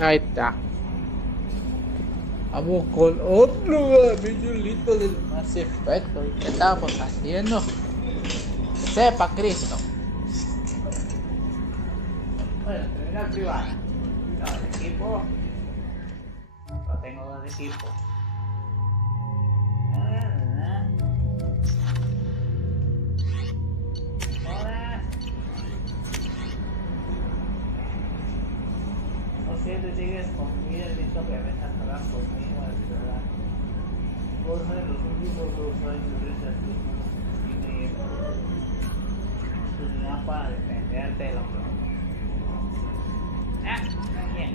Ahí está. Vamos con otro videolito del Mass Effect. ¿Qué estábamos haciendo? Sepa Cristo. Bueno, terminal privada. No, el equipo. No tengo dos equipos. Siempre sigues con vida, listo que vengan a hablar conmigo, ¿verdad? Vos en los últimos 2 años de ese oportunidad para defenderte de los problemas. Está bien.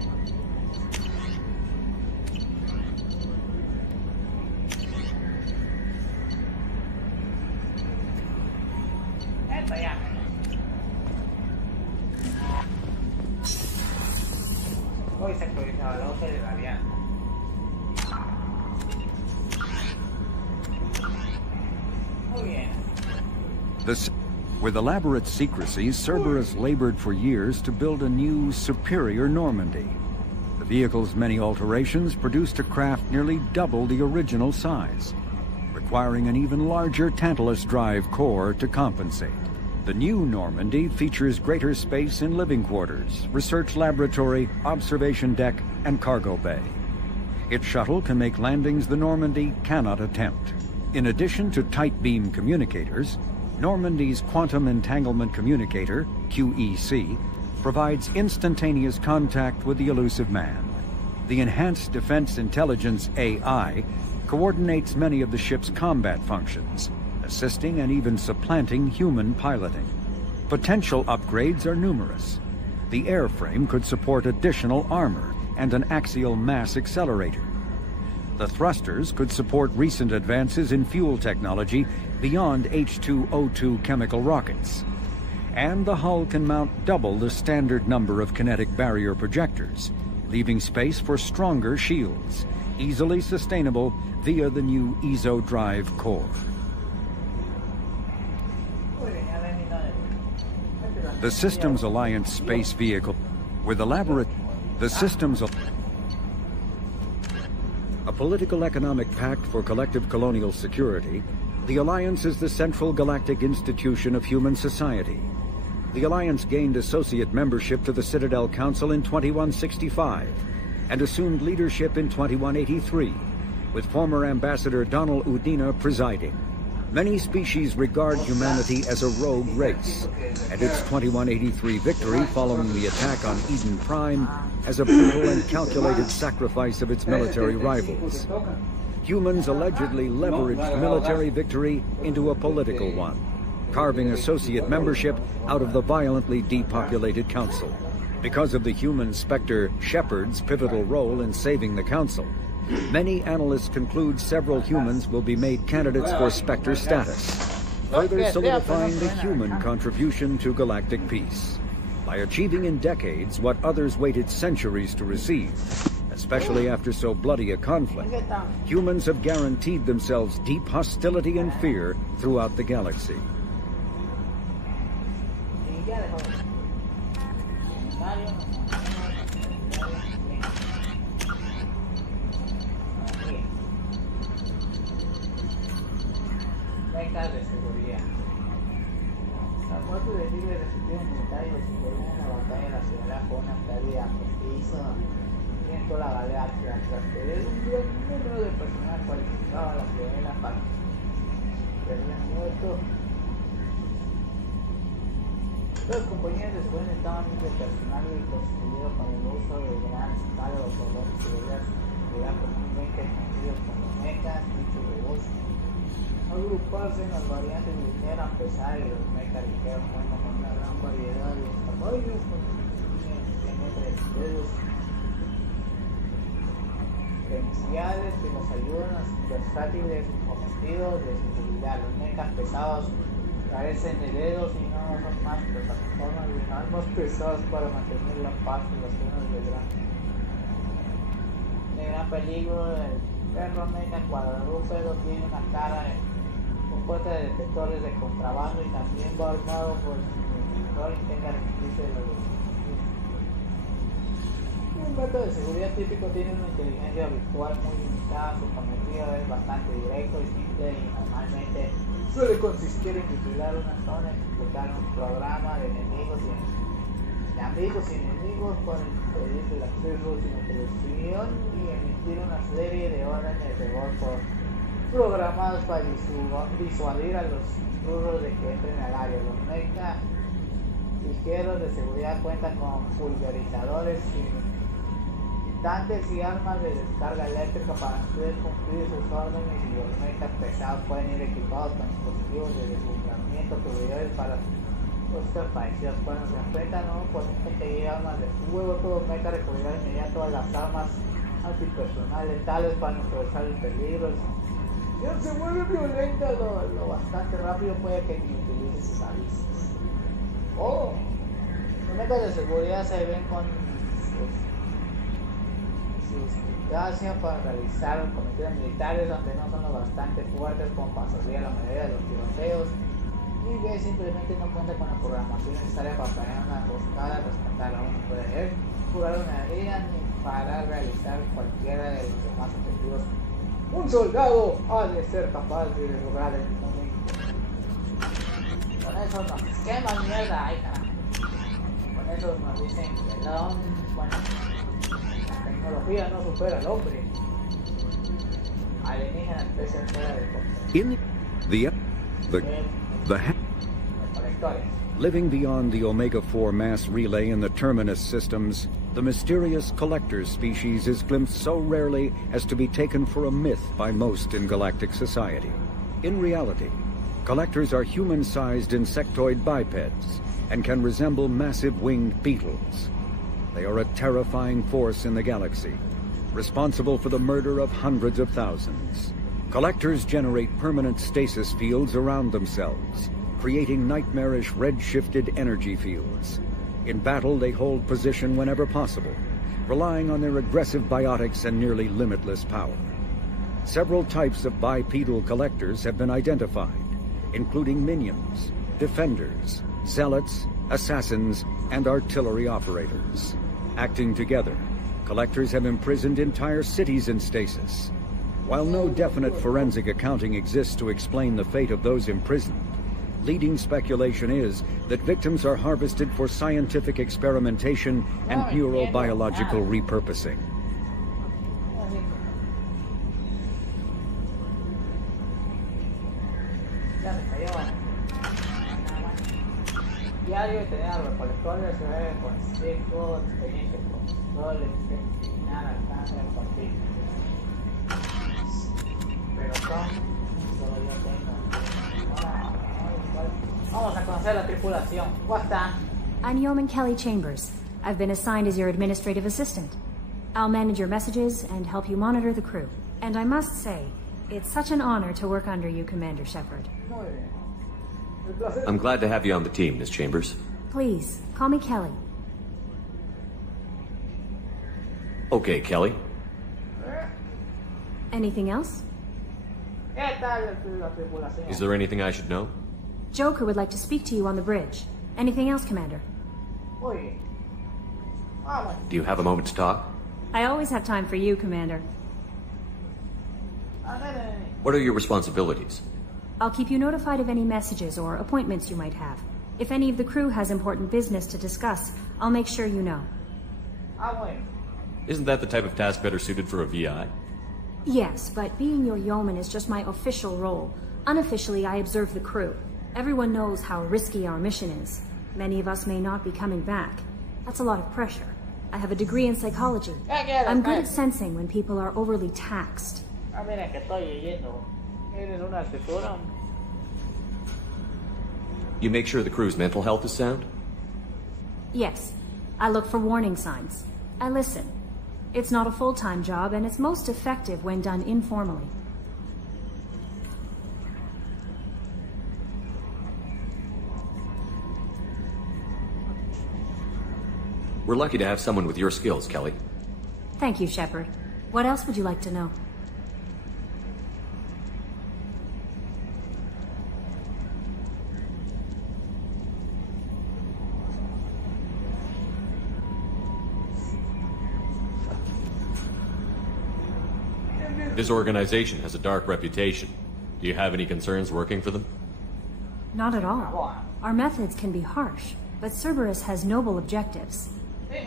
Esto ya. Hoy se actualizaba la hoja de la alianza. Muy bien. With elaborate secrecy, Cerberus labored for years to build a new, superior Normandy. The vehicle's many alterations produced a craft nearly double the original size, requiring an even larger Tantalus drive core to compensate. The new Normandy features greater space in living quarters, research laboratory, observation deck, and cargo bay. Its shuttle can make landings the Normandy cannot attempt. In addition to tight beam communicators, Normandy's Quantum Entanglement Communicator, QEC, provides instantaneous contact with the elusive man. The Enhanced Defense Intelligence AI coordinates many of the ship's combat functions, assisting and even supplanting human piloting. Potential upgrades are numerous. The airframe could support additional armor and an axial mass accelerator. The thrusters could support recent advances in fuel technology beyond H2O2 chemical rockets. And the hull can mount double the standard number of kinetic barrier projectors, leaving space for stronger shields, easily sustainable via the new ESO drive core. The Systems Alliance space vehicle with elaborate... The Systems... A political economic pact for collective colonial security, the Alliance is the central galactic institution of human society. The Alliance gained associate membership to the Citadel Council in 2165 and assumed leadership in 2183, with former Ambassador Donald Udina presiding. Many species regard humanity as a rogue race, and its 2183 victory following the attack on Eden Prime as a brutal and calculated sacrifice of its military rivals. Humans allegedly leveraged military victory into a political one, carving associate membership out of the violently depopulated Council. Because of the human Spectre Shepard's pivotal role in saving the Council, many analysts conclude several humans will be made candidates for Spectre status, further solidifying the human contribution to galactic peace. By achieving in decades what others waited centuries to receive, especially after so bloody a conflict, humans have guaranteed themselves deep hostility and fear throughout the galaxy. De seguridad. La muerte de líderes efectivos militares desempeñó una batalla en la ciudad con una pérdida precisa en toda la galaxia, tras perder un gran número de personal cualificado a la ciudadela para que habían muerto. Las compañías de seguridad estaban de personal y construido con el uso de gran escala de los robots de seguridad comúnmente conocidos como mechas, dichos robots. Agruparse en las variantes ligeras, pesar y los mechas ligeros cuentan con una gran variedad de tamaños con dedos diferenciales que nos ayudan a versátiles cometidos de seguridad. Los mechas pesados carecen de dedos y no son más que plataformas de armas pesadas para mantener la paz en las zonas de gran peligro. El perro mecha cuadrúpedo tiene una cara compuesta de detectores de contrabando y también va armado por el detector y tenga resistir de la luz. Un método de seguridad típico tiene una inteligencia virtual muy limitada, su cometido es bastante directo y simple y normalmente suele consistir en vigilar una zona, ejecutar un programa de amigos y enemigos con impedir el acceso sin autorización y emitir una serie de órdenes de voz programados para disuadir a los intrusos de que entren al área. Los mecha ligeros de seguridad cuentan con pulverizadores y armas de descarga eléctrica para poder cumplir sus órdenes, y los mechas pesados pueden ir equipados con dispositivos de deslumbramiento superiores para otros parecidos. Cuando se enfrentan a un oponente que lleva armas de fuego, todo mecha recurrirá inmediato a las armas antipersonales tales para neutralizar el peligro. Si se vuelve violenta lo bastante rápido, puede que ni utilice sus avisos. Los mechas de seguridad se ven con eficacia para realizar cometidos militares, aunque no son lo bastante fuertes como para sobrevivir a la mayoría de los tiroteos, y B simplemente no cuenta con la programación necesaria para planear una emboscada, rescatar a un poder, curar una herida, ni para realizar cualquiera de los demás objetivos. Un soldado ha de ser capaz de lograr el momento. Con eso nos queman mierda, ay carajo. Con eso nos dicen que la tecnología no supera al hombre. Alienígena especie fuera de living beyond the Omega-4 mass relay in the Terminus systems, the mysterious collector species is glimpsed so rarely as to be taken for a myth by most in galactic society. In reality, collectors are human-sized insectoid bipeds and can resemble massive winged beetles. They are a terrifying force in the galaxy, responsible for the murder of hundreds of thousands. Collectors generate permanent stasis fields around themselves, creating nightmarish red-shifted energy fields. In battle, they hold position whenever possible, relying on their aggressive biotics and nearly limitless power. Several types of bipedal collectors have been identified, including minions, defenders, zealots, assassins, and artillery operators. Acting together, collectors have imprisoned entire cities in stasis. While no definite forensic accounting exists to explain the fate of those imprisoned, leading speculation is that victims are harvested for scientific experimentation and neurobiological repurposing. Diario tener a los recolectores se ve consejos, experiencias profesores, disciplinar alcance del partido. Pero son solo yo tengo. Vamos a conocer la tripulación. What's that? I'm Yeoman Kelly Chambers. I've been assigned as your administrative assistant. I'll manage your messages and help you monitor the crew. And I must say, it's such an honor to work under you, Commander Shepard. Muy bien. I'm glad to have you on the team, Miss Chambers. Please, call me Kelly. Okay, Kelly. Anything else? ¿Qué tal la tripulación? Is there anything I should know? Joker would like to speak to you on the bridge. Anything else, Commander? Muy bien. Vamos. Do you have a moment to talk? I always have time for you, Commander. What are your responsibilities? I'll keep you notified of any messages or appointments you might have. If any of the crew has important business to discuss, I'll make sure you know. Isn't that the type of task better suited for a VI? Yes, but being your yeoman is just my official role. Unofficially, I observe the crew. Everyone knows how risky our mission is. Many of us may not be coming back. That's a lot of pressure. I have a degree in psychology. I'm good at sensing when people are overly taxed. Mira que estoy leyendo. Eres una escritora. You make sure the crew's mental health is sound? Yes. I look for warning signs. I listen. It's not a full-time job, and it's most effective when done informally. We're lucky to have someone with your skills, Kelly. Thank you, Shepard. What else would you like to know? This organization has a dark reputation. Do you have any concerns working for them? Not at all. Our methods can be harsh, but Cerberus has noble objectives.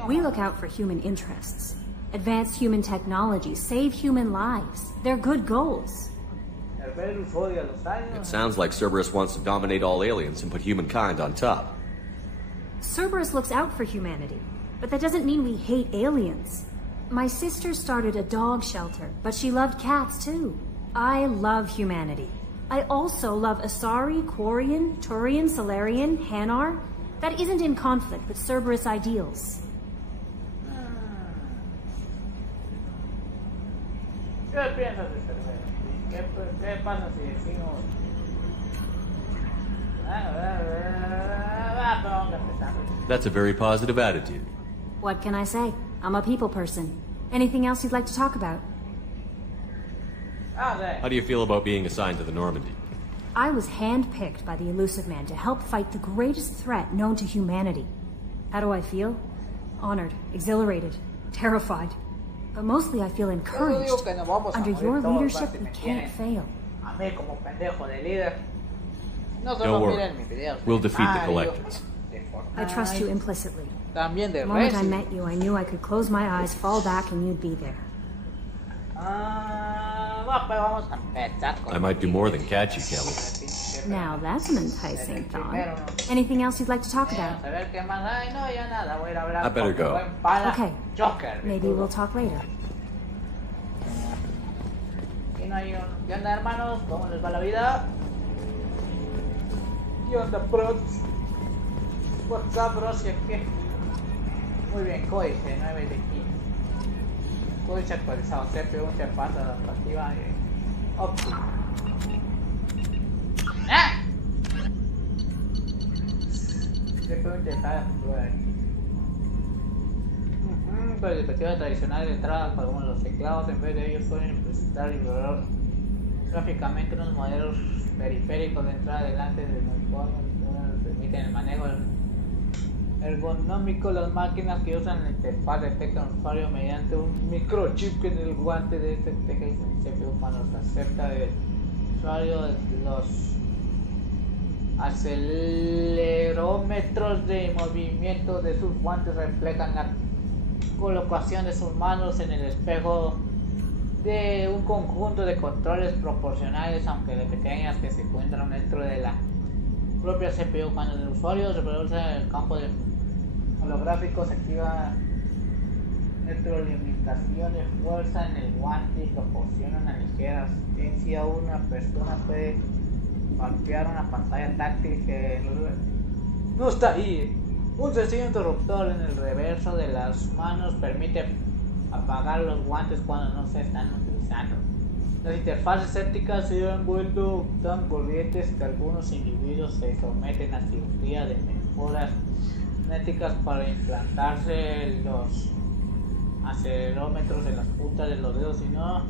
We look out for human interests. Advance human technology, save human lives. They're good goals. It sounds like Cerberus wants to dominate all aliens and put humankind on top. Cerberus looks out for humanity, but that doesn't mean we hate aliens. My sister started a dog shelter, but she loved cats too. I love humanity. I also love Asari, Quarian, Turian, Solarian, Hanar. That isn't in conflict with Cerberus ideals. ¿Qué piensas de Cerberus? ¿Qué pasa si decimos? That's a very positive attitude. What can I say? I'm a people person. Anything else you'd like to talk about? How do you feel about being assigned to the Normandy? I was handpicked by the Elusive Man to help fight the greatest threat known to humanity. How do I feel? Honored, exhilarated, terrified. But mostly I feel encouraged. Under your leadership, we can't fail. Don't worry. We'll defeat the Collectors. I trust you implicitly. The moment I met you, I knew I could close my eyes, fall back, and you'd be there. I might do more than catch you, Kelly. Now that's an enticing thought. Anything else you'd like to talk about? I better go. Okay. Maybe we'll talk later. ¿Qué onda, hermanos? ¿Cómo les va la vida? ¿Qué onda, bros? What's up, bros? ¿Qué? Muy bien, códice 9 de 15. Códice actualizado, CPU, interfaz adaptativa óptima. ¡Ah! CPU, interfaz adaptativa. Perspectiva tradicional de entrada para uno de los teclados, en vez de ellos suelen presentar y lograr gráficamente unos modelos periféricos de entrada delante del monitor que permiten el manejo ergonómico. Las máquinas que usan la interfaz detectan al usuario mediante un microchip en el guante de este teje y el CPU cuando se acerca del usuario. Los acelerómetros de movimiento de sus guantes reflejan la colocación de sus manos en el espejo de un conjunto de controles proporcionales, aunque de pequeñas, que se encuentran dentro de la propia CPU. Cuando el usuario reproduce el campo de holográfico, se activa retroalimentación de fuerza en el guante y proporciona una ligera asistencia. Una persona puede golpear una pantalla táctil que no está ahí. Un sencillo interruptor en el reverso de las manos permite apagar los guantes cuando no se están utilizando. Las interfaces éticas se han vuelto tan corrientes que algunos individuos se someten a cirugía de mejoras éticas para implantarse los acelerómetros en las puntas de los dedos, y no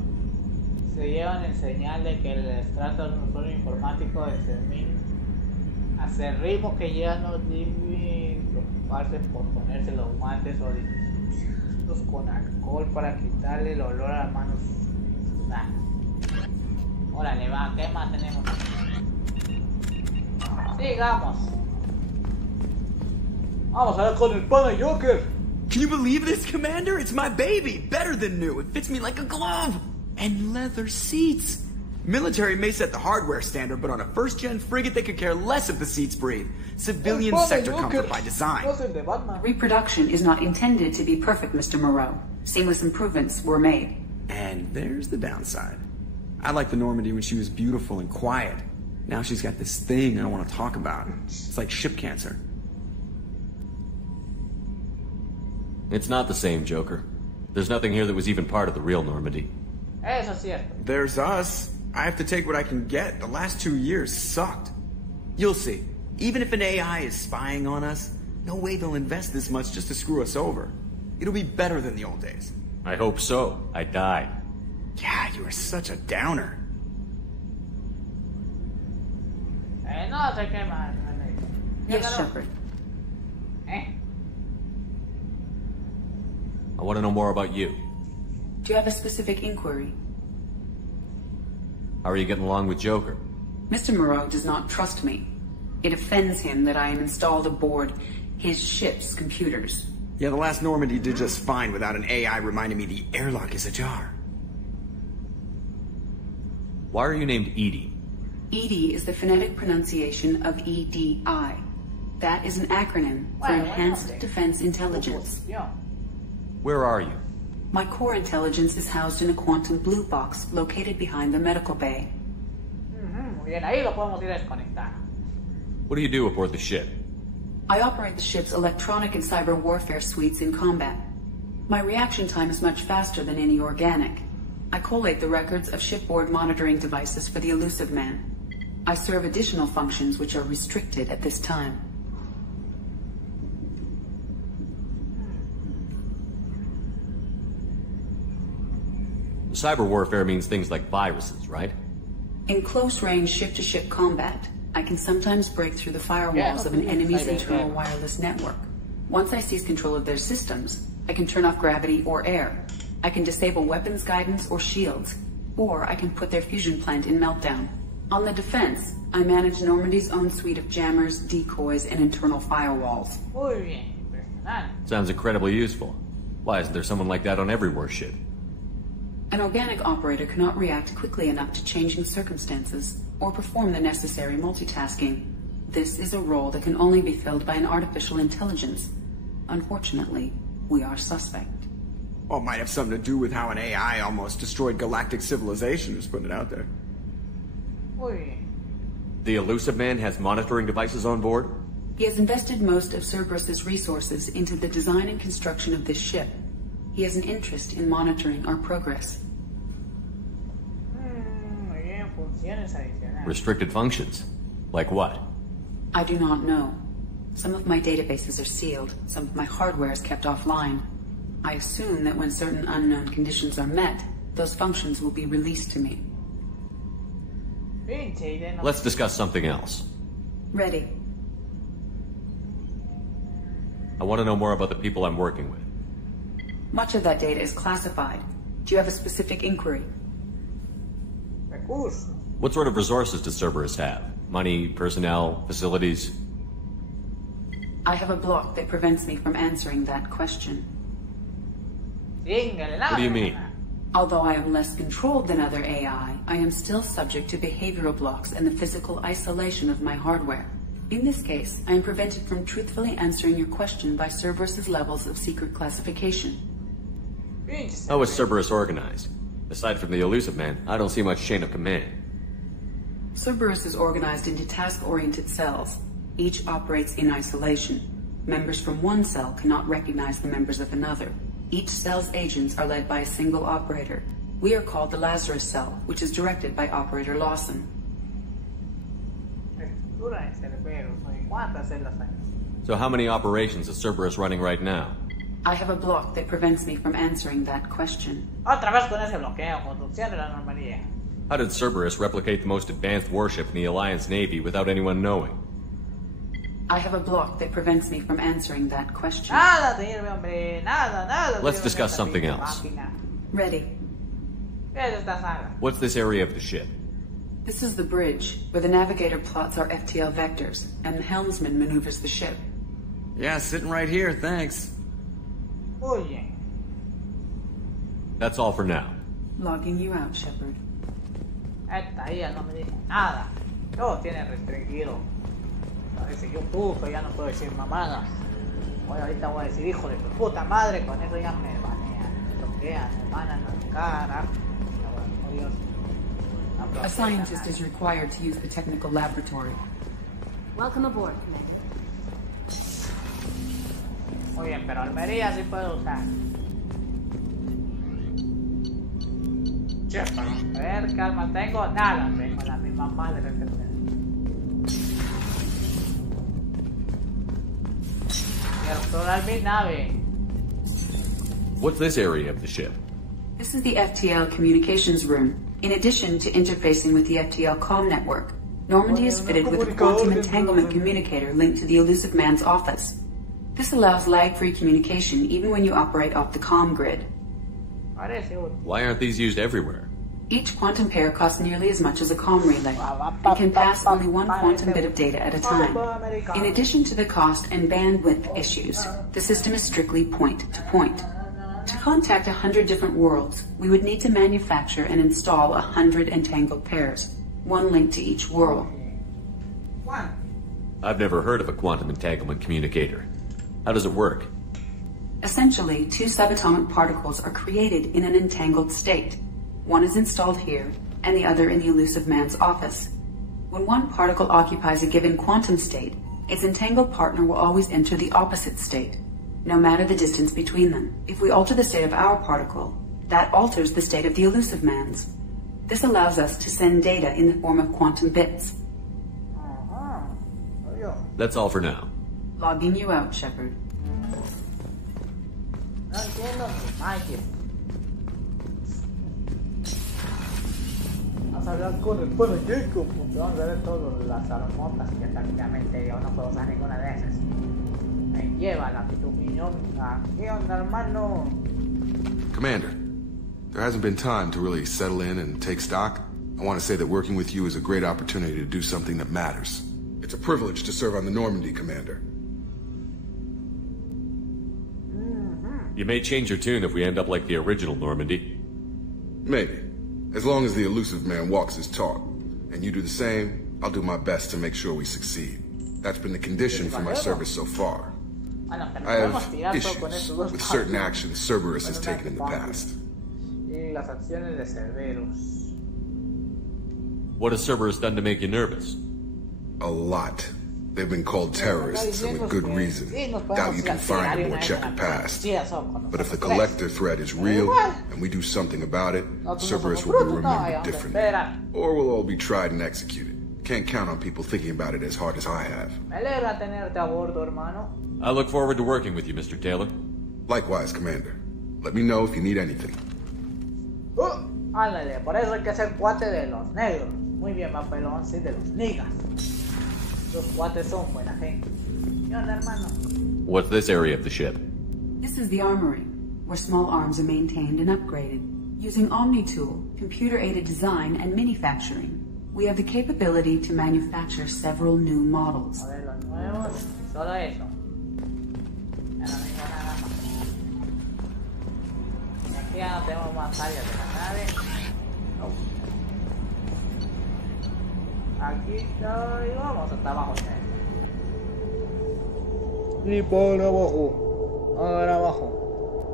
se llevan en señal de que el estrato de un usuario informático determina hacer ritmo que ya no debe preocuparse por ponerse los guantes o dispositivos con alcohol para quitarle el olor a las manos. Órale, va, ¿qué más tenemos? Sigamos. Vamos a ver con el pana Joker. Can you believe this, Commander? It's my baby! Better than new. It fits me like a glove! And leather seats! Military may set the hardware standard, but on a first-gen frigate they could care less if the seats breathe. Civilian sector comfort by design. Reproduction is not intended to be perfect, Mr. Moreau. Seamless improvements were made. And there's the downside. I liked the Normandy when she was beautiful and quiet. Now she's got this thing I don't want to talk about. It's like ship cancer. It's not the same, Joker. There's nothing here that was even part of the real Normandy. Eso es cierto. There's us. I have to take what I can get. The last 2 years sucked. You'll see. Even if an AI is spying on us, no way they'll invest this much just to screw us over. It'll be better than the old days. I hope so. I died. Yeah, you are such a downer. No sé qué más. Yes, Shepard. I want to know more about you. Do you have a specific inquiry? How are you getting along with Joker? Mr. Moreau does not trust me. It offends him that I am installed aboard his ship's computers. Yeah, the last Normandy did just fine without an AI reminding me the airlock is ajar. Why are you named Edie? EDI is the phonetic pronunciation of EDI. That is an acronym for Enhanced Defense Intelligence. Where are you? My core intelligence is housed in a quantum blue box located behind the medical bay. Muy bien, ahí lo podemos ir a desconectar. What do you do aboard the ship? I operate the ship's electronic and cyber warfare suites in combat. My reaction time is much faster than any organic. I collate the records of shipboard monitoring devices for the Elusive Man. I serve additional functions which are restricted at this time. Cyber warfare means things like viruses, right? In close-range ship-to-ship combat, I can sometimes break through the firewalls of an enemy's internal wireless network. Once I seize control of their systems, I can turn off gravity or air. I can disable weapons guidance or shields, or I can put their fusion plant in meltdown. On the defense, I manage Normandy's own suite of jammers, decoys, and internal firewalls. Muy bien, impresionante. Sounds incredibly useful. Why isn't there someone like that on every warship? An organic operator cannot react quickly enough to changing circumstances or perform the necessary multitasking. This is a role that can only be filled by an artificial intelligence. Unfortunately, we are suspect. Well, it might have something to do with how an AI almost destroyed galactic civilization, just putting it out there. Muy bien. The Elusive Man has monitoring devices on board? He has invested most of Cerberus's resources into the design and construction of this ship. He has an interest in monitoring our progress. Muy bien, funciones adicionales. Restricted functions? Like what? I do not know. Some of my databases are sealed, some of my hardware is kept offline. I assume that when certain unknown conditions are met, those functions will be released to me. Let's discuss something else. Ready. I want to know more about the people I'm working with. Much of that data is classified. Do you have a specific inquiry? Recursos. What sort of resources does Cerberus have? Money, personnel, facilities? I have a block that prevents me from answering that question. What do you mean? Although I am less controlled than other AI, I am still subject to behavioral blocks and the physical isolation of my hardware. In this case, I am prevented from truthfully answering your question by Cerberus's levels of secret classification. How is Cerberus organized? Aside from the Elusive Man, I don't see much chain of command. Cerberus is organized into task-oriented cells. Each operates in isolation. Members from one cell cannot recognize the members of another. Each cell's agents are led by a single operator. We are called the Lazarus Cell, which is directed by Operator Lawson. So how many operations is Cerberus running right now? I have a block that prevents me from answering that question. Otra vez con ese bloqueo, conociendo la Normandía. How did Cerberus replicate the most advanced warship in the Alliance Navy without anyone knowing? I have a block that prevents me from answering that question. Nada sirve, hombre. Nada. Let's discuss something else. Ready. What's this area of the ship? This is the bridge, where the navigator plots our FTL vectors, and the helmsman maneuvers the ship. Yeah, sitting right here, thanks. Oye. That's all for now. Logging you out, Shepard. Esta ella no me dice nada. Todo tiene restringido. Parece yo puto, ya no puedo decir mamadas. Bueno, ahorita voy a decir hijo de tu puta madre, con eso ya me banean, me bloquean, me mandan a cara. Oh, Dios. A scientist is required to use the technical laboratory. Welcome aboard, Commander. Muy bien, pero Almería sí puedo usar. Che, pero a ver, calma, tengo nada, tengo la misma madre que tengo. Quiero explorar mi nave. What's this area of the ship? This is the FTL communications room. In addition to interfacing with the FTL comm network, Normandy is fitted with a quantum entanglement communicator linked to the Elusive Man's office. This allows lag-free communication even when you operate off the comm grid. Why aren't these used everywhere? Each quantum pair costs nearly as much as a comm relay and can pass only one quantum bit of data at a time. In addition to the cost and bandwidth issues, the system is strictly point-to-point. To contact 100 different worlds, we would need to manufacture and install 100 entangled pairs, one link to each world. I've never heard of a quantum entanglement communicator. How does it work? Essentially, two subatomic particles are created in an entangled state. One is installed here, and the other in the elusive man's office. When one particle occupies a given quantum state, its entangled partner will always enter the opposite state, no matter the distance between them. If we alter the state of our particle, that alters the state of the elusive man's. This allows us to send data in the form of quantum bits. That's all for now. Logging you out, Shepard. No entiendo ni magia. Vamos a hablar con el pueblo Jacob, porque vamos a ver todas las armotas que prácticamente yo no puedo usar ninguna de esas. Me lleva la opinión. ¿Qué onda, hermano? Commander, there hasn't been time to really settle in and take stock. I want to say that working with you is a great opportunity to do something that matters. It's a privilege to serve on the Normandy, Commander. You may change your tune if we end up like the original Normandy. Maybe. As long as the elusive man walks his talk. And you do the same, I'll do my best to make sure we succeed. That's been the condition for my service so far. I have issues with certain actions Cerberus has taken in the past. What has Cerberus done to make you nervous? A lot. They've been called terrorists, and with good reason. Doubt you can find a more checkered past. But if the collector threat is real, and we do something about it, Cerberus will be remembered differently. Or we'll all be tried and executed. Can't count on people thinking about it as hard as I have. I look forward to working with you, Mr. Taylor. Likewise, Commander. Let me know if you need anything. Ándale, por eso hay que ser cuate de los negros. Muy bien, papelón, sí, de los niggas. Los cuates son buena gente. ¿Qué onda, hermano? What's this area of the ship? This is the armory, where small arms are maintained and upgraded. Using Omni-Tool, computer-aided design, and manufacturing, we have the capability to manufacture several new models. Modelos nuevos, solo eso. Ya no tengo nada más. Y aquí ya no tenemos más áreas de la nave. No. Aquí estoy, vamos hasta abajo. Y por abajo. Ahora abajo.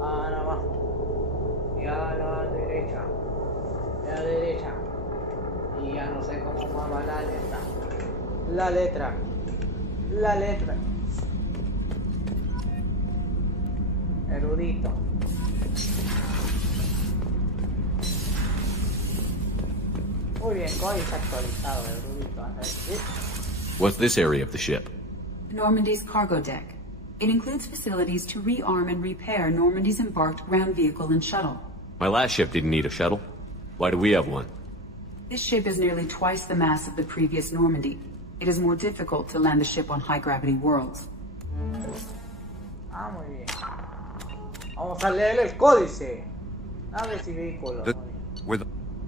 Ahora abajo. Y a la derecha. Y a la derecha. Y ya no sé cómo va la letra. La letra. La letra. Erudito. Muy bien, códice actualizado, erudito. What's this area of the ship? Normandy's cargo deck. It includes facilities to rearm and repair Normandy's embarked ground vehicle and shuttle. My last ship didn't need a shuttle. Why do we have one? This ship is nearly twice the mass of the previous Normandy. It is more difficult to land the ship on high-gravity worlds. Ah, muy bien. Vamos a leer el códice. Naves y vehículos. With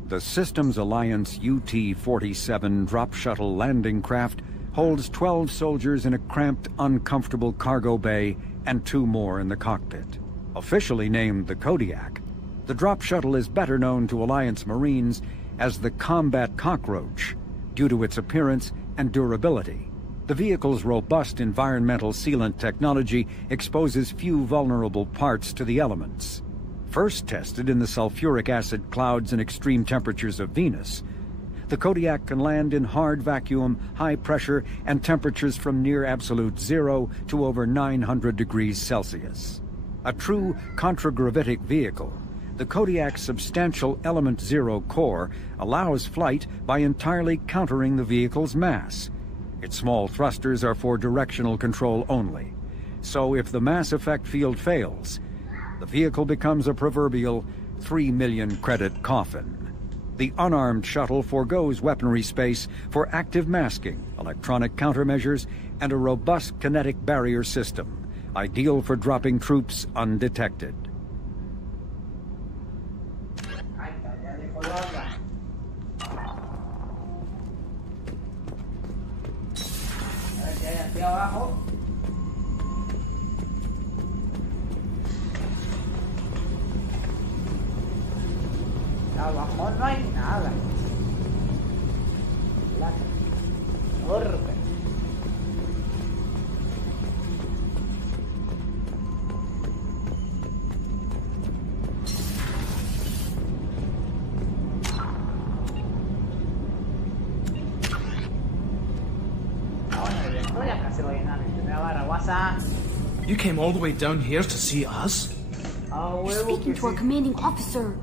the Systems Alliance UT-47 drop shuttle landing craft holds 12 soldiers in a cramped, uncomfortable cargo bay and 2 more in the cockpit. Officially named the Kodiak, the drop shuttle is better known to Alliance Marines as the Combat Cockroach due to its appearance and durability. The vehicle's robust environmental sealant technology exposes few vulnerable parts to the elements. First tested in the sulfuric acid clouds and extreme temperatures of Venus, the Kodiak can land in hard vacuum, high pressure, and temperatures from near absolute zero to over 900 degrees Celsius. A true contragravitic vehicle, the Kodiak's substantial Element Zero core allows flight by entirely countering the vehicle's mass. Its small thrusters are for directional control only. So if the mass effect field fails, the vehicle becomes a proverbial 3 million credit coffin. The unarmed shuttle forgoes weaponry space for active masking, electronic countermeasures, and a robust kinetic barrier system, ideal for dropping troops undetected. A ver qué hay aquí abajo. Abajo no hay nada. La torre. You came all the way down here to see us? You're speaking to our commanding officer.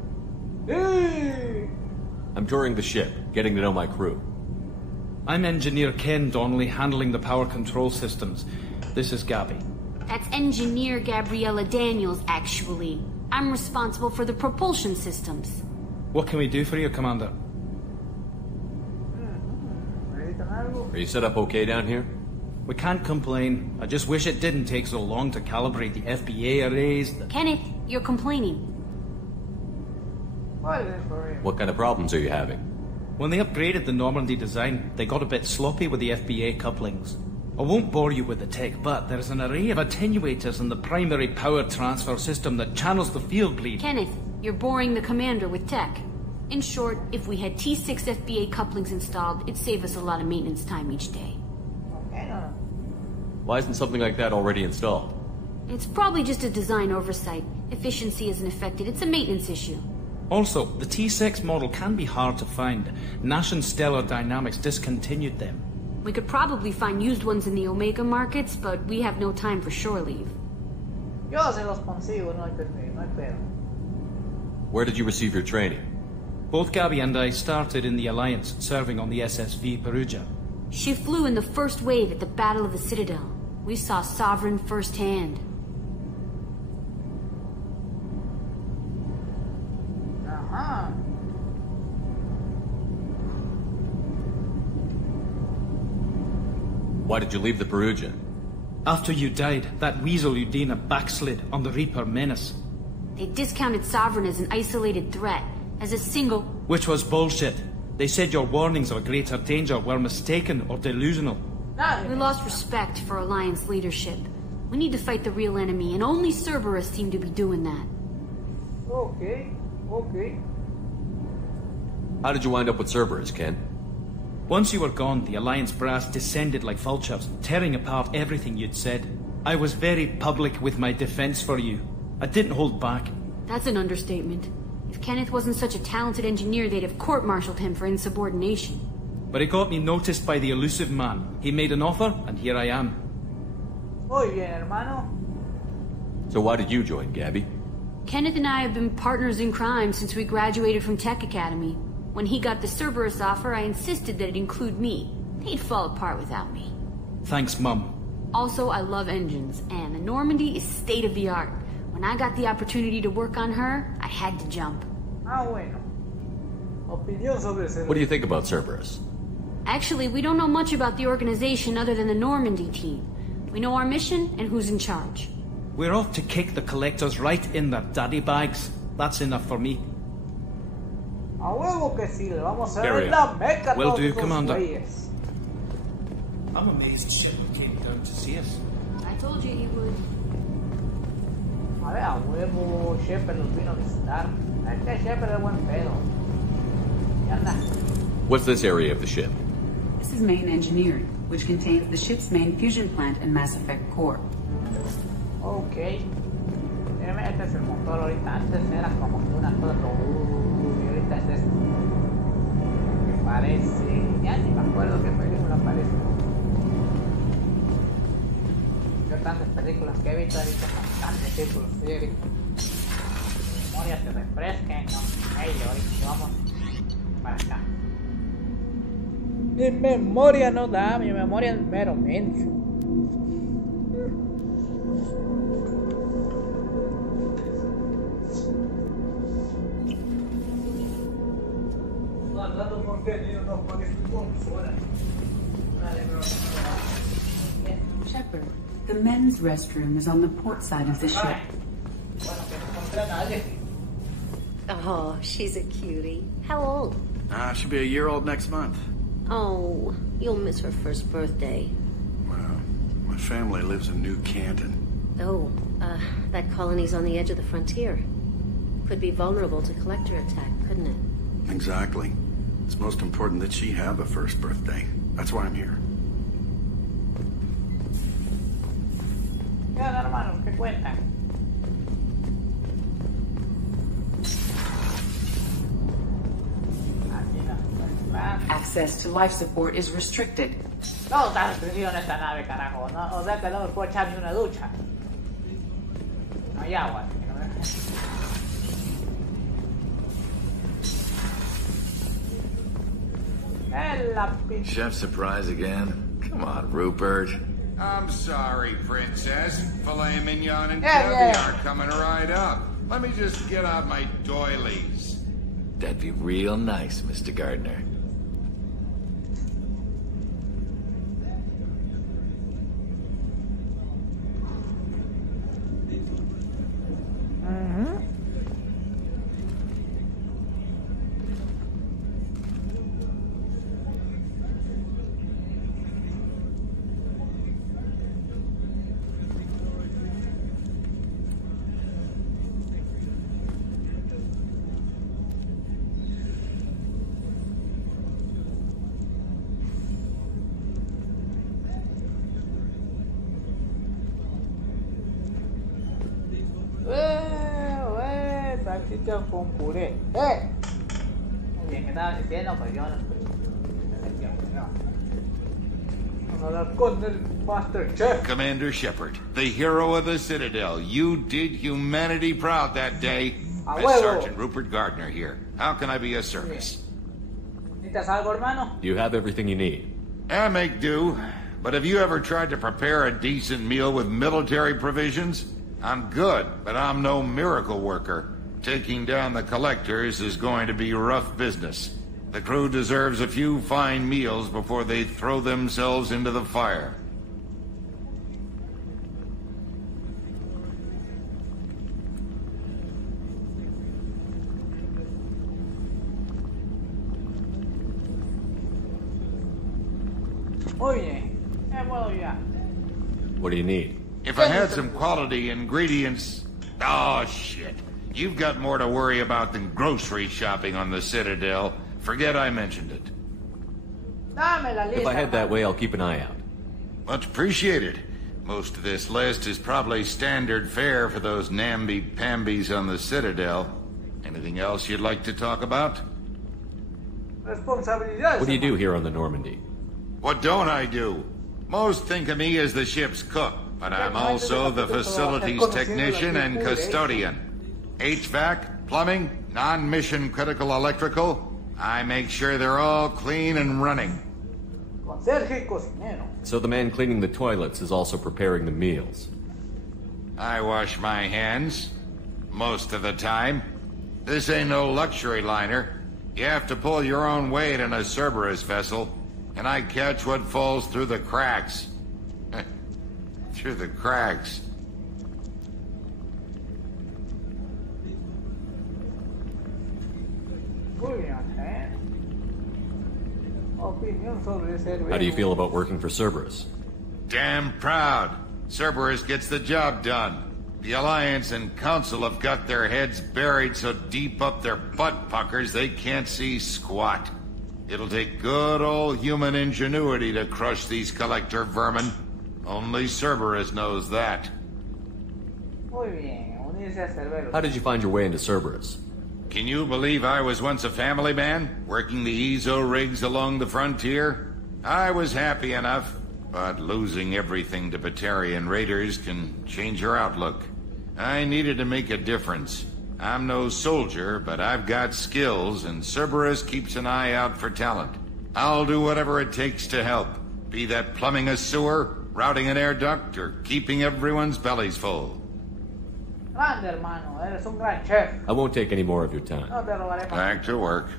I'm touring the ship, getting to know my crew. I'm Engineer Ken Donnelly, handling the power control systems. This is Gabby. That's Engineer Gabriella Daniels, actually. I'm responsible for the propulsion systems. What can we do for you, Commander? Are you set up okay down here? We can't complain. I just wish it didn't take so long to calibrate the FBA arrays. Kenneth, you're complaining. What kind of problems are you having? When they upgraded the Normandy design, they got a bit sloppy with the FBA couplings. I won't bore you with the tech, but there's an array of attenuators in the primary power transfer system that channels the field bleed. Kenneth, you're boring the commander with tech. In short, if we had T6 FBA couplings installed, it'd save us a lot of maintenance time each day. Why isn't something like that already installed? It's probably just a design oversight. Efficiency isn't affected. It's a maintenance issue. Also, the T6 model can be hard to find. Nash and Stellar Dynamics discontinued them. We could probably find used ones in the Omega markets, but we have no time for shore leave. Yo se los consigo, no hay pedo. Where did you receive your training? Both Gabby and I started in the Alliance, serving on the SSV Perugia. She flew in the first wave at the Battle of the Citadel. We saw Sovereign firsthand. Why did you leave the Perugia? After you died, that weasel Udina backslid on the Reaper Menace. They discounted Sovereign as an isolated threat, as a single... Which was bullshit. They said your warnings of a greater danger were mistaken or delusional. We lost respect for Alliance leadership. We need to fight the real enemy, and only Cerberus seem to be doing that. Okay. How did you wind up with Cerberus, Ken? Once you were gone, the Alliance brass descended like vultures, tearing apart everything you'd said. I was very public with my defense for you. I didn't hold back. That's an understatement. If Kenneth wasn't such a talented engineer, they'd have court-martialed him for insubordination. But it got me noticed by the elusive man. He made an offer, and here I am. Muy bien, hermano. So why did you join, Gabby? Kenneth and I have been partners in crime since we graduated from Tech Academy. When he got the Cerberus offer, I insisted that it include me. They'd fall apart without me. Thanks, Mum. Also, I love engines, and the Normandy is state-of-the-art. When I got the opportunity to work on her, I had to jump. Bueno. Opinión sobre Cerberus. What do you think about Cerberus? Actually, we don't know much about the organization other than the Normandy team. We know our mission and who's in charge. We're off to kick the collectors right in their daddy bags. That's enough for me. A huevo que sí, le vamos a ver la meca. Will do, Commander. I'm amazed Shepard came down to see us. I told you he would. A ver, a huevo, Shepard los vino a visitar. Es que Shepard es buen pedo. ¿Qué anda? What's this area of the ship? This is main engineering, which contains the ship's main fusion plant and Mass Effect core. Ok. Este es el motor ahorita. Antes era como que una cosa. Y ahorita es esto. Me parece. Ya ni me acuerdo qué película parece. Yo tantas películas que he visto, bastantes títulos. Sí, he visto. Mi memoria se refresquen, ¿no? Ahorita vamos para acá. Mi memoria no da, mi memoria es mero menso. Shepard, the men's restroom is on the port side of the ship. Oh, she's a cutie. How old? She'll be a year old next month. Oh, you'll miss her first birthday. Well, my family lives in New Canton. Oh, that colony's on the edge of the frontier. Could be vulnerable to collector attack, couldn't it? Exactly. It's most important that she have a first birthday. That's why I'm here. ¿Qué onda, hermano? ¿Qué cuentan? Access to life support is restricted. No, está restringido en esta nave, carajo. No, o sea que no me puedo echar ni una ducha. No hay agua. Chef surprise again? Come on, Rupert. I'm sorry, Princess. Filet mignon and caviar coming right up. Let me just get out my doilies. That'd be real nice, Mr. Gardner. Salchicha con puré. Muy bien, ¿qué estaban diciendo? Pues yo no vamos a hablar con el Master Chef. Commander Shepard, the hero of the Citadel. You did humanity proud that day. Sergeant Rupert Gardner here. How can I be of service? ¿Necesitas algo, hermano? You have everything you need. I make do. But have you ever tried to prepare a decent meal with military provisions? I'm good, but I'm no miracle worker. Taking down the collectors is going to be rough business. The crew deserves a few fine meals before they throw themselves into the fire. Muy bien. Bueno, ya. What do you need? If I had some quality ingredients... Oh, shit. You've got more to worry about than grocery shopping on the Citadel. Forget I mentioned it. If I head that way, I'll keep an eye out. Much appreciated. Most of this list is probably standard fare for those namby-pambies on the Citadel. Anything else you'd like to talk about? What do you do here on the Normandy? What don't I do? Most think of me as the ship's cook, but I'm also the facilities technician and custodian. HVAC, plumbing, non-mission critical electrical. I make sure they're all clean and running. So the man cleaning the toilets is also preparing the meals. I wash my hands. Most of the time. This ain't no luxury liner. You have to pull your own weight in a Cerberus vessel, and I catch what falls through the cracks. Through the cracks. How do you feel about working for Cerberus? Damn proud. Cerberus gets the job done. The Alliance and Council have got their heads buried so deep up their butt puckers they can't see squat. It'll take good old human ingenuity to crush these collector vermin. Only Cerberus knows that. How did you find your way into Cerberus? Can you believe I was once a family man, working the EZO rigs along the frontier? I was happy enough, but losing everything to Batarian raiders can change your outlook. I needed to make a difference. I'm no soldier, but I've got skills, and Cerberus keeps an eye out for talent. I'll do whatever it takes to help, be that plumbing a sewer, routing an air duct, or keeping everyone's bellies full. Grande, hermano. Eres un gran chef. I won't take any more of your time. No te robaré más. Back to work.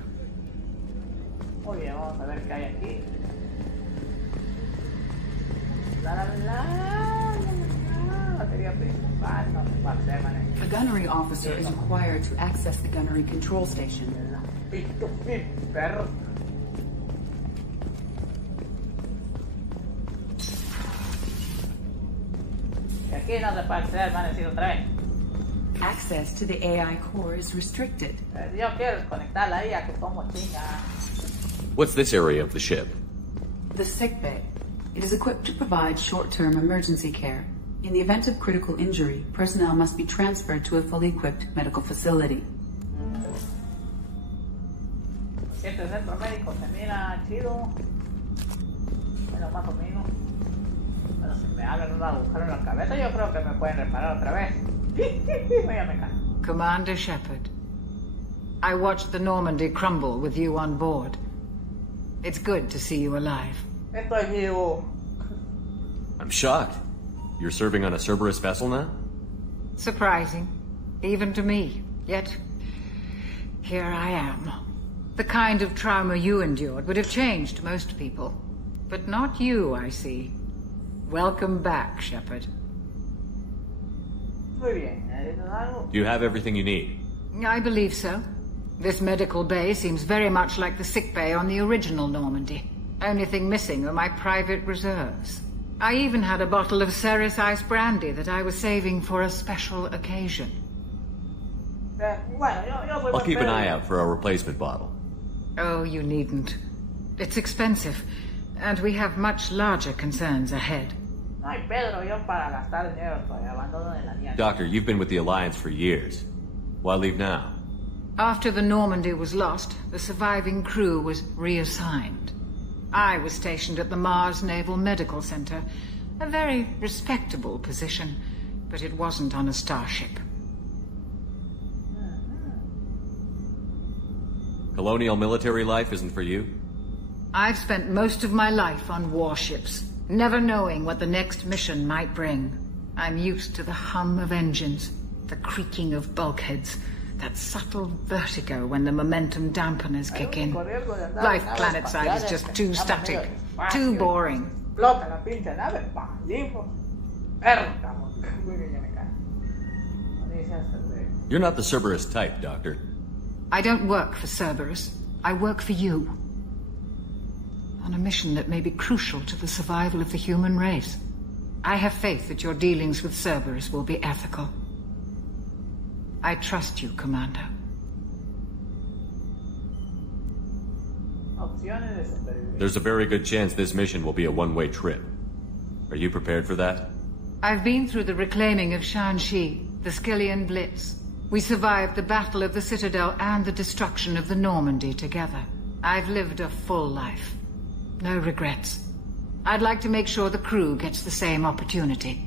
Muy bien, vamos a ver qué hay aquí. Batería principal, no se va a hacer, man. A gunnery officer is required to access the gunnery control station. Access to the AI core is restricted. What's this area of the ship? The sickbay. It is equipped to provide short-term emergency care. In the event of critical injury, personnel must be transferred to a fully equipped medical facility. Este centro médico se mira chido. Bueno, más o menos. Pero si me abren un agujero en la cabeza, yo creo que me pueden reparar otra vez. Commander Shepard, I watched the Normandy crumble with you on board. It's good to see you alive. Estoy vivo. I'm shocked. You're serving on a Cerberus vessel now? Surprising, even to me. Yet, here I am. The kind of trauma you endured would have changed most people. But not you, I see. Welcome back, Shepard. Muy bien. Do you have everything you need? I believe so. This medical bay seems very much like the sick bay on the original Normandy. Only thing missing are my private reserves. I even had a bottle of Ceres Ice brandy that I was saving for a special occasion. I'll keep an eye out for a replacement bottle. Oh, you needn't. It's expensive, and we have much larger concerns ahead. Doctor, you've been with the Alliance for years. Why leave now? After the Normandy was lost, the surviving crew was reassigned. I was stationed at the Mars Naval Medical Center, a very respectable position, but it wasn't on a starship. Colonial military life isn't for you? I've spent most of my life on warships, never knowing what the next mission might bring. I'm used to the hum of engines, the creaking of bulkheads, that subtle vertigo when the momentum dampeners kick in. Life planetside is just too static, too boring. You're not the Cerberus type, Doctor. I don't work for Cerberus. I work for you. On a mission that may be crucial to the survival of the human race. I have faith that your dealings with Cerberus will be ethical. I trust you, Commander. There's a very good chance this mission will be a one-way trip. Are you prepared for that? I've been through the reclaiming of Shanxi, the Skillian Blitz. We survived the Battle of the Citadel and the destruction of the Normandy together. I've lived a full life. No regrets. I'd like to make sure the crew gets the same opportunity.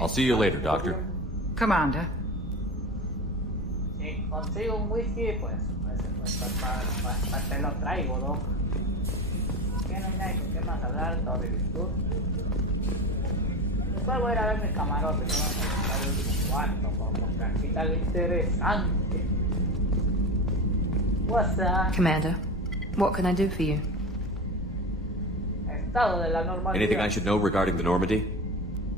I'll see you later, Doctor. Commander. Si consigo un whisky, pues te lo traigo, Doc. Que no hay nadie con qué más hablar, todo de virtud. Después voy a ir a ver mis camarotes, que van a estar el último cuarto, porque aquí está lo interesante. What's up? Commander, what can I do for you? Estado de la Normandía. Anything I should know regarding the Normandy?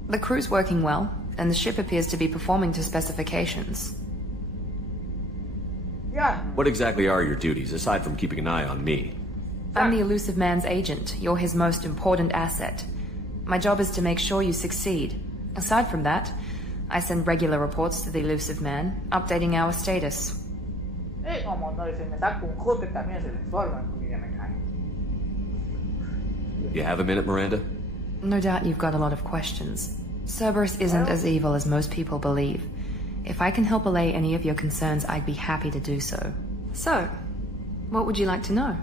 The crew's working well, and the ship appears to be performing to specifications. Yeah. What exactly are your duties, aside from keeping an eye on me? I'm the elusive man's agent. You're his most important asset. My job is to make sure you succeed. Aside from that, I send regular reports to the elusive man, updating our status. You have a minute, Miranda? No doubt you've got a lot of questions. Cerberus isn't as evil as most people believe. If I can help allay any of your concerns, I'd be happy to do so. So, what would you like to know?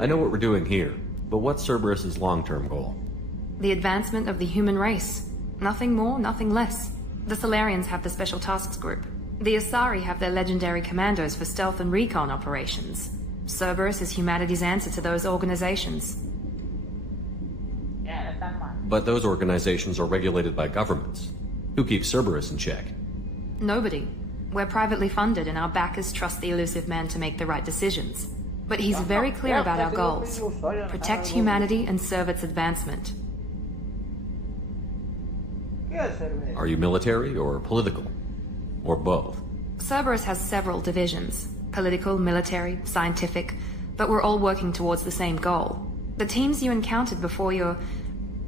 I know what we're doing here, but what's Cerberus's long-term goal? The advancement of the human race. Nothing more, nothing less. The Solarians have the Special Tasks Group. The Asari have their legendary commandos for stealth and recon operations. Cerberus is humanity's answer to those organizations. But those organizations are regulated by governments. Who keeps Cerberus in check? Nobody. We're privately funded and our backers trust the elusive man to make the right decisions. But he's very clear about our goals. Protect humanity and serve its advancement. Are you military or political? Or both? Cerberus has several divisions. Political, military, scientific, but we're all working towards the same goal. The teams you encountered before your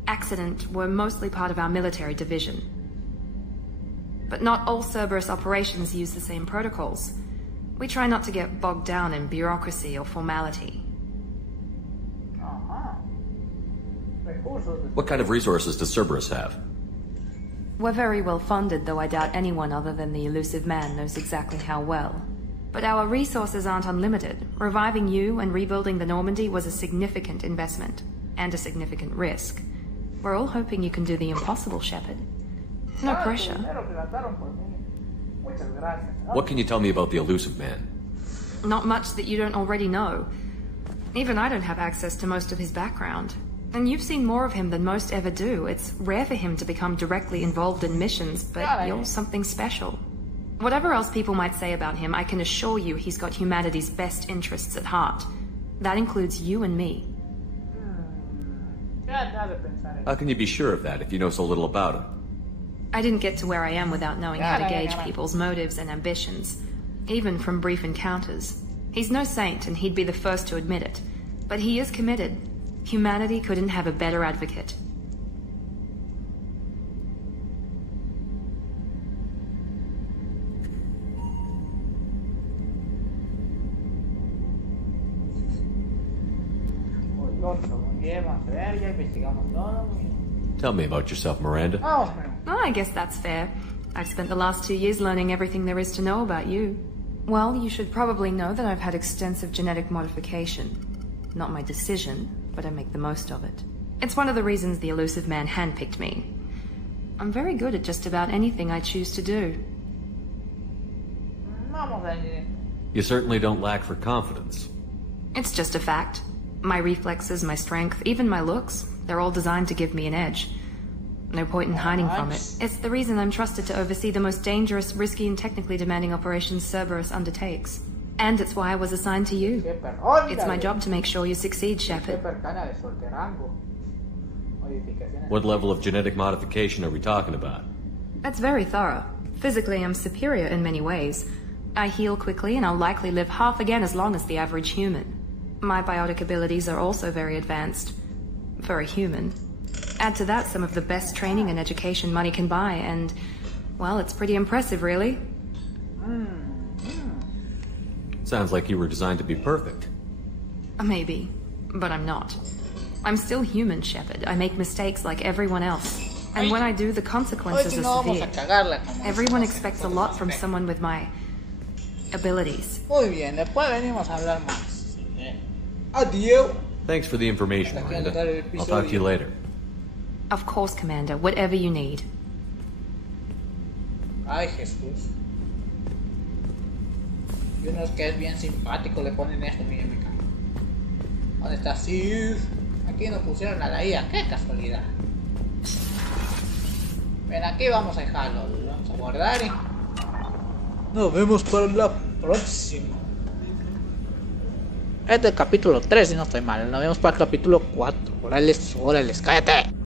accident were mostly part of our military division. But not all Cerberus operations use the same protocols. We try not to get bogged down in bureaucracy or formality. What kind of resources does Cerberus have? We're very well funded, though I doubt anyone other than the elusive man knows exactly how well. But our resources aren't unlimited. Reviving you and rebuilding the Normandy was a significant investment, and a significant risk. We're all hoping you can do the impossible, Shepard. No pressure. What can you tell me about the elusive man? Not much that you don't already know. Even I don't have access to most of his background. And you've seen more of him than most ever do. It's rare for him to become directly involved in missions, but you're something special. Whatever else people might say about him, I can assure you he's got humanity's best interests at heart. That includes you and me. How can you be sure of that if you know so little about him? I didn't get to where I am without knowing how to gauge people's motives and ambitions, even from brief encounters. He's no saint, and he'd be the first to admit it. But he is committed. Humanity couldn't have a better advocate. Tell me about yourself, Miranda. Oh, I guess that's fair. I've spent the last 2 years learning everything there is to know about you. Well, you should probably know that I've had extensive genetic modification. Not my decision, but I make the most of it. It's one of the reasons the elusive man handpicked me. I'm very good at just about anything I choose to do. You certainly don't lack for confidence. It's just a fact. My reflexes, my strength, even my looks, they're all designed to give me an edge. No point in hiding from it. It's the reason I'm trusted to oversee the most dangerous, risky, and technically demanding operations Cerberus undertakes. And it's why I was assigned to you. It's my job to make sure you succeed, Shepard. What level of genetic modification are we talking about? That's very thorough. Physically, I'm superior in many ways. I heal quickly, and I'll likely live half again as long as the average human. My biotic abilities are also very advanced. For a human. Add to that some of the best training and education money can buy, and, well, it's pretty impressive, really. Sounds like you were designed to be perfect. Maybe, but I'm not. I'm still human, Shepard. I make mistakes like everyone else. And when I do, the consequences are severe. Everyone expects a lot from someone with my abilities. Muy bien, después venimos a hablar más. Adiós. Thanks for the information, Miranda. I'll talk to you later. Of course, Commander. Whatever you need. Ay, Jesús. Y uno es que es bien simpático, le ponen esto, miren mi cara. ¿Dónde está Sif? Aquí nos pusieron a la IA, qué casualidad. Ven, aquí vamos a dejarlo, lo vamos a guardar y nos vemos para la próxima. Este es el capítulo 3, si no estoy mal. Nos vemos para el capítulo 4. Órale, cállate.